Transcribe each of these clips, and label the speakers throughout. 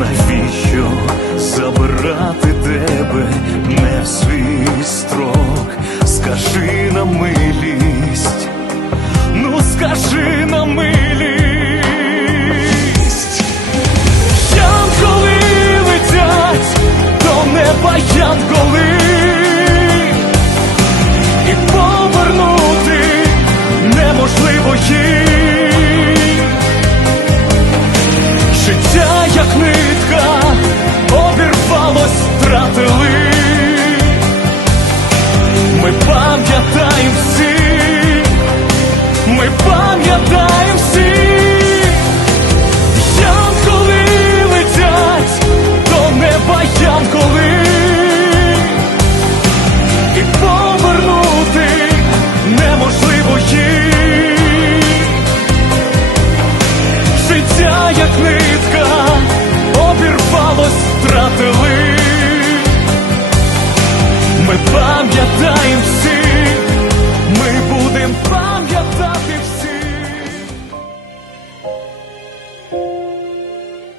Speaker 1: Навіщо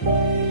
Speaker 1: Пам'ятати всіх.